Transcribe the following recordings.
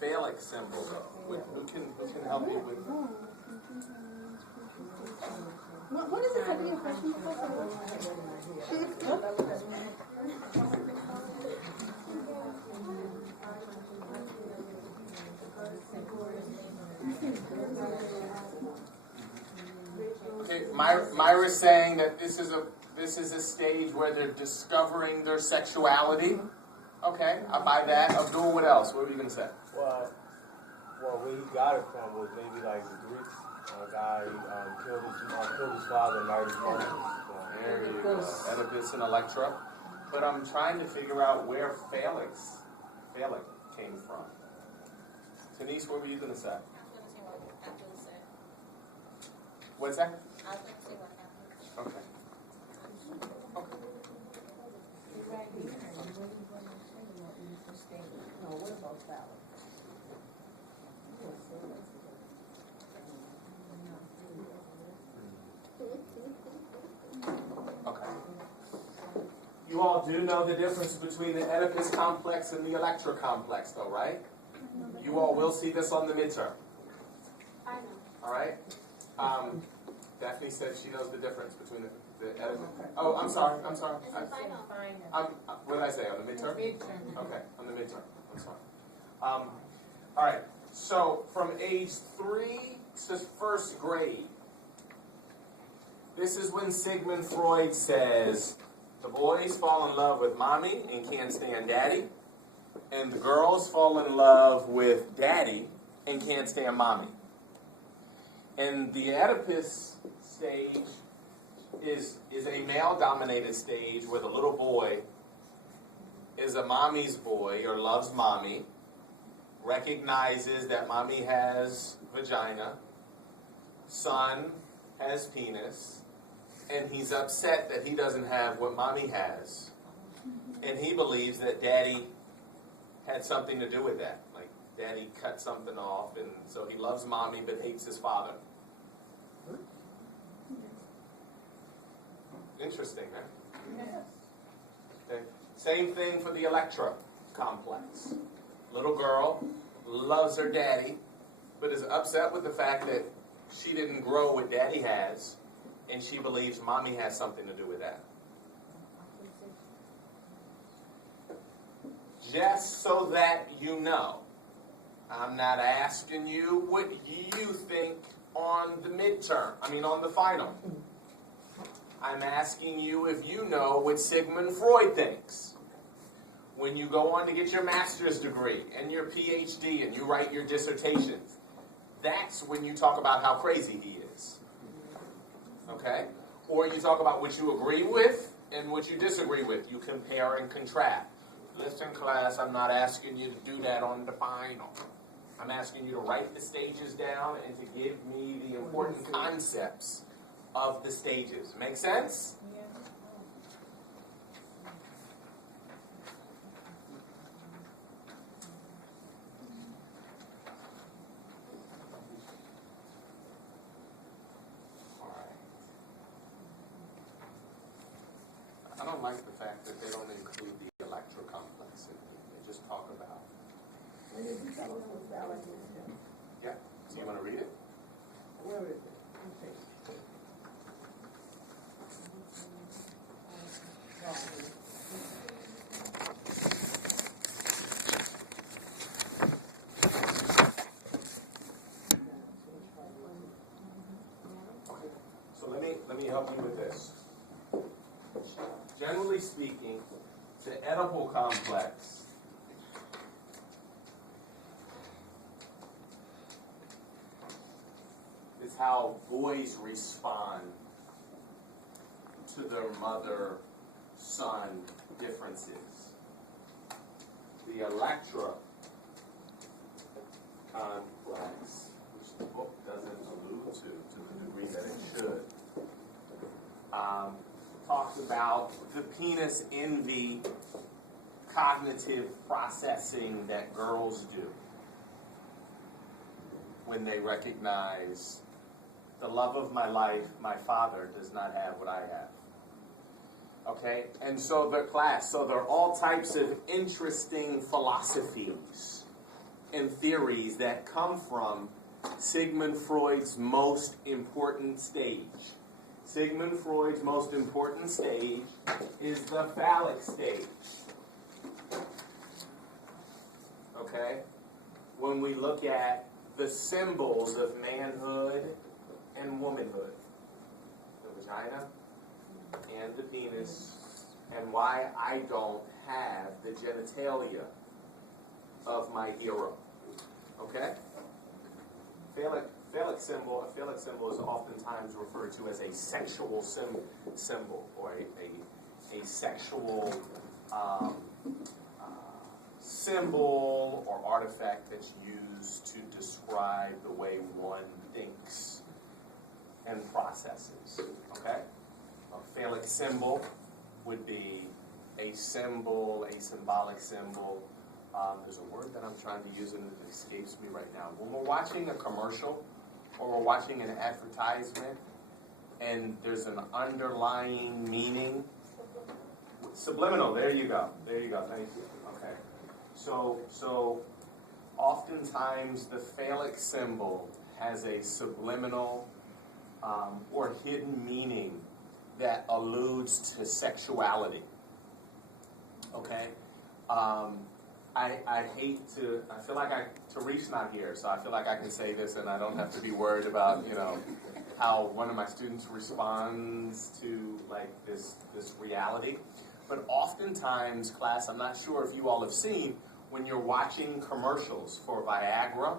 phallic symbol, though? Who can help you with? What is the second question before? Okay, Myra's saying that this is a stage where they're discovering their sexuality. Okay, I buy that. Abdul, what else? What were you going to say? Well, where he got it from was maybe like the Greeks. A guy killed his father and married his mother. There you go. Oedipus and Electra. But I'm trying to figure out where phallic came from. Denise, what were you going to say? I was going to say what Abdul said. What's that? I was going to say what Abdul said. Okay. No, what about phallic? Okay. You all do know the difference between the Oedipus complex and the Electra complex, though, right? You all will see this on the midterm. I know. All right? Daphne said she knows the difference between the Oedipus. Oh, I'm sorry. It's a final. What did I say? On the midterm? Okay, on the midterm. I'm sorry. All right. So from age 3 to first grade, this is when Sigmund Freud says the boys fall in love with mommy and can't stand daddy, and the girls fall in love with daddy and can't stand mommy. And the Oedipus stage is a male-dominated stage where the little boy is a mommy's boy or loves mommy, recognizes that mommy has vagina, son has penis, and he's upset that he doesn't have what mommy has. And he believes that daddy had something to do with that. Like, daddy cut something off, and so he loves mommy but hates his father. Interesting, huh? Yes. Okay. Same thing for the Electra complex. Little girl loves her daddy, but is upset with the fact that she didn't grow what daddy has, and she believes mommy has something to do with that. Just so that you know, I'm not asking you what you think on the midterm, on the final. I'm asking you if you know what Sigmund Freud thinks. When you go on to get your master's degree and your PhD and you write your dissertations, that's when you talk about how crazy he is. Okay? Or you talk about what you agree with and what you disagree with. You compare and contrast. Listen, class, I'm not asking you to do that on the final. I'm asking you to write the stages down and to give me the important concepts of the stages. Make sense? Yeah. All right. I don't like the fact that they don't include the Electra complex in here. They just talk about. When did you tell us what phallic is? Yeah. So you want to read it? Where is it? Okay. Okay. So let me help you with this. Generally speaking, the Oedipal complex is how boys respond to their mother-son differences. The Electra complex, which the book doesn't allude to the degree that it should, talks about the penis in the cognitive processing that girls do when they recognize the love of my life, my father does not have what I have. Okay? And so there are all types of interesting philosophies and theories that come from Sigmund Freud's most important stage. Sigmund Freud's most important stage is the phallic stage. Okay? When we look at the symbols of manhood and womanhood, the vagina and the penis, and why I don't have the genitalia of my hero. Okay? A phallic symbol is oftentimes referred to as a sexual symbol, or a sexual symbol or artifact that's used to describe the way one thinks and processes. Okay? A phallic symbol would be a symbol, a symbolic symbol. There's a word that I'm trying to use and it escapes me right now. When we're watching a commercial or we're watching an advertisement and there's an underlying meaning, subliminal, there you go, thank you. Okay. So oftentimes the phallic symbol has a subliminal or hidden meaning that alludes to sexuality. Okay? I hate to, I feel like Tarish's not here, so I feel like I can say this and I don't have to be worried about, how one of my students responds to like this reality. But oftentimes, class, I'm not sure if you all have seen, when you're watching commercials for Viagra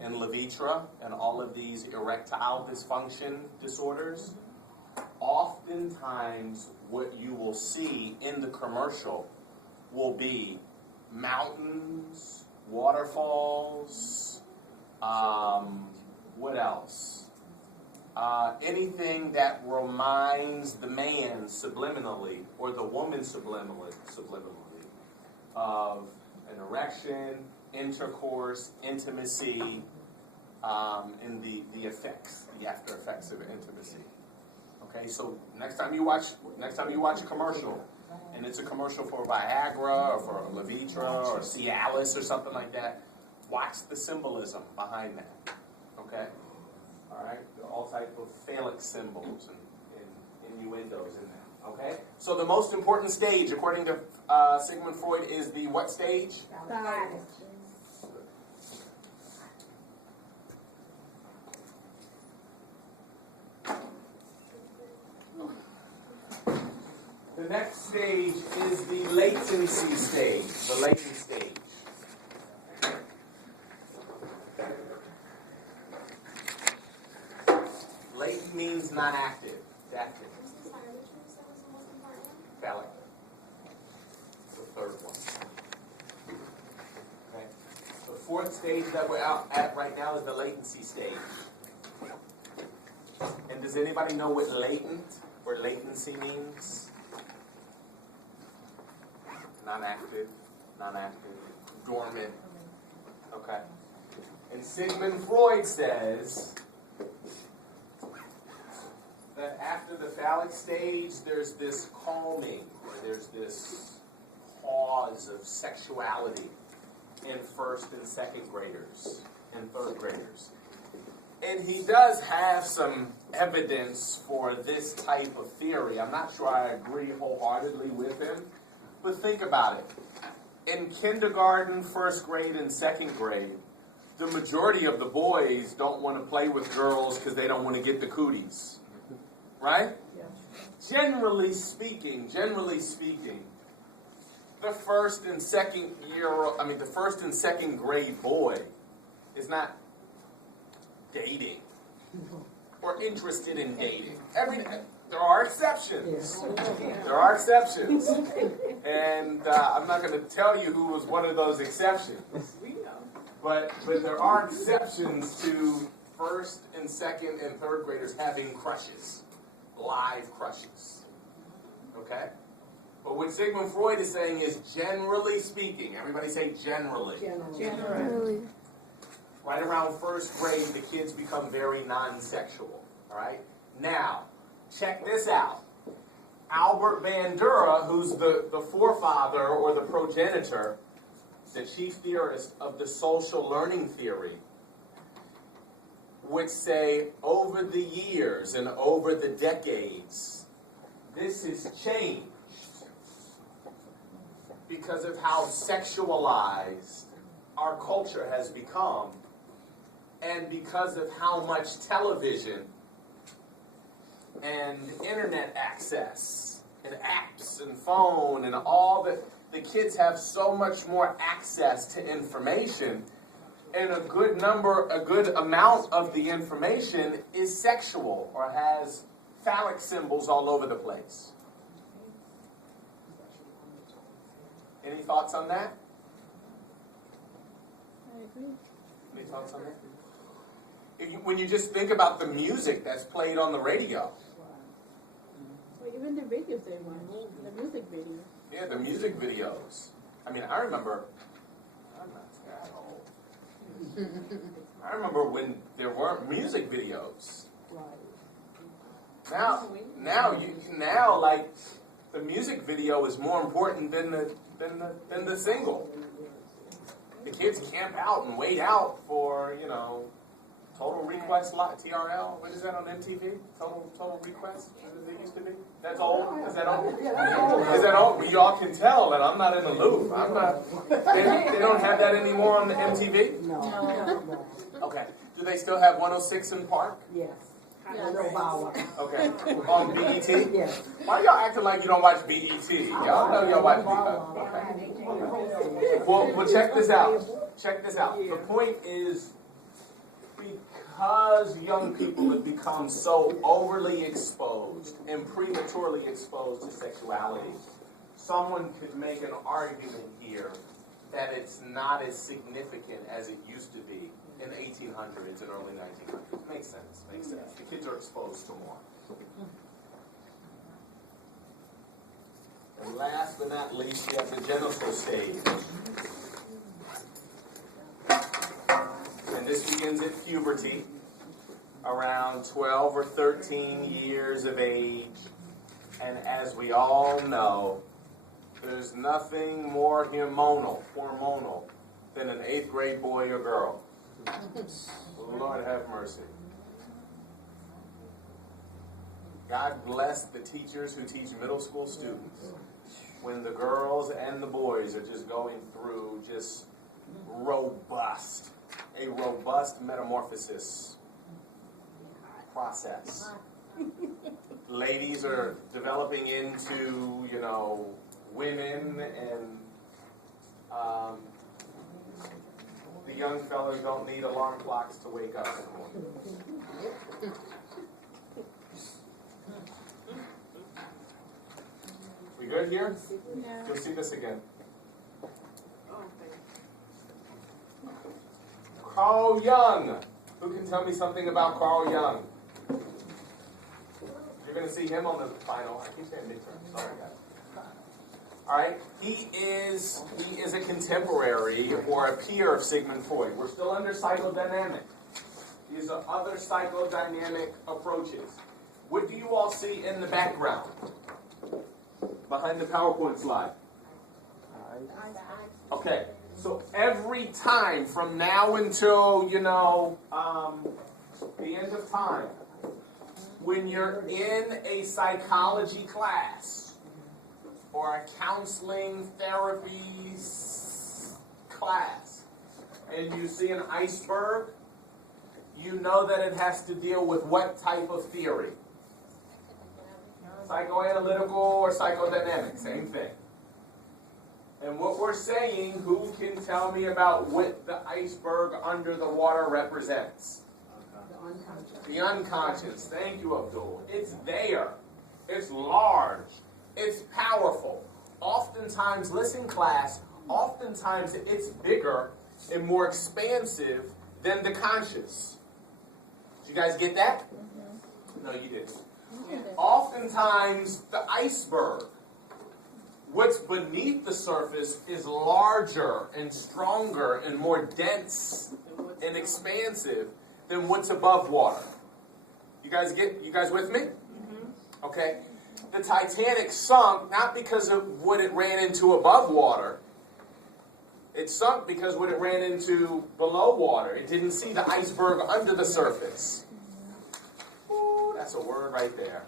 and Levitra and all of these erectile dysfunction disorders, oftentimes what you will see in the commercial will be mountains, waterfalls, what else? Anything that reminds the man subliminally or the woman subliminally of an erection, intercourse, intimacy, and the effects, the after effects of intimacy. Okay, so next time you watch a commercial, and it's a commercial for Viagra or for Levitra or Cialis or something like that, watch the symbolism behind that. Okay? All right? All type of phallic symbols and innuendos in that. Okay? So the most important stage, according to Sigmund Freud, is the what stage? Phallic. The next stage is the latency stage, the latent stage. Latent means not active, active. Phallic. The third one. Okay. The fourth stage that we're out at right now is the latency stage. And does anybody know what latent or latency means? Non-active, dormant. Okay. And Sigmund Freud says that after the phallic stage, there's this calming, or there's this pause of sexuality in first and second graders and third graders. And he does have some evidence for this type of theory. I'm not sure I agree wholeheartedly with him. But think about it. In kindergarten, first grade, and second grade, the majority of the boys don't want to play with girls because they don't want to get the cooties. Right? Yeah. Generally speaking, the first and second grade boy is not dating or interested in dating. There are exceptions. And I'm not going to tell you who was one of those exceptions. But there are exceptions to first and second and third graders having crushes. Live crushes. Okay? But what Sigmund Freud is saying is generally speaking. Everybody say generally. Generally. Right around first grade, the kids become very non-sexual. All right? Now, check this out. Albert Bandura, who's the forefather or the progenitor the chief theorist of the social learning theory, would say over the years and over the decades, this has changed because of how sexualized our culture has become, and because of how much television and internet access and apps and phone and all the kids have so much more access to information, and a good amount of the information is sexual or has phallic symbols all over the place. Any thoughts on that? I agree. Any thoughts on that? When you just think about the music that's played on the radio. Well, even the videos they want, the music videos. Yeah, the music videos. I mean, I remember, I'm not that old. I remember when there weren't music videos. Now, like, the music video is more important than the single. The kids camp out and wait out for, Total Request TRL. What is that on MTV? Total Request? As it used to be. That's old. Is that old? Is that old? Well, y'all can tell that I'm not in the loop. I'm not. They don't have that anymore on the MTV. No. Okay. Do they still have 106 in Park? Yes. Yes. Okay. On BET? Yes. Why y'all acting like you don't watch BET? Y'all know y'all watch BET. Okay. Well, check this out. Check this out. The point is, because young people have become so overly exposed and prematurely exposed to sexuality, someone could make an argument here that it's not as significant as it used to be in the 1800s and early 1900s. Makes sense. The kids are exposed to more. And last but not least, we have the genital stage. And this begins at puberty, around 12 or 13 years of age. And as we all know, there's nothing more hormonal than an 8th grade boy or girl. Lord have mercy. God bless the teachers who teach middle school students when the girls and the boys are just going through just a robust metamorphosis process. Ladies are developing into, women, and the young fellas don't need alarm clocks to wake up in the morning. We good here? No. You'll see this again. Carl Jung. Who can tell me something about Carl Jung? You're going to see him on the final. I keep saying midterm. Sorry, guys. All right. He is a contemporary or a peer of Sigmund Freud. We're still under psychodynamic. These are other psychodynamic approaches. What do you all see in the background? Behind the PowerPoint slide. Okay. So every time from now until, the end of time, when you're in a psychology class or a counseling therapy class and you see an iceberg, you know that it has to deal with what type of theory? Psychoanalytical or psychodynamic, same thing. And what we're saying, who can tell me about what the iceberg under the water represents? The unconscious. Thank you, Abdul. It's there. It's large. It's powerful. Oftentimes, listen class, oftentimes it's bigger and more expansive than the conscious. Did you guys get that? No, you didn't. Oftentimes, the iceberg, what's beneath the surface, is larger and stronger and more dense and expansive than what's above water. You guys with me? Okay. The Titanic sunk not because of what it ran into above water. It sunk because when it ran into below water, it didn't see the iceberg under the surface. Ooh, that's a word right there.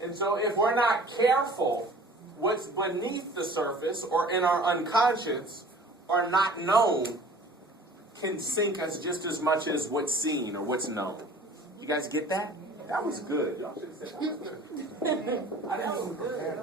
And so if we're not careful, what's beneath the surface or in our unconscious or not known can sink us just as much as what's seen or what's known. You guys get that? That was good. Y'all should have said that was good. I didn't even prepare.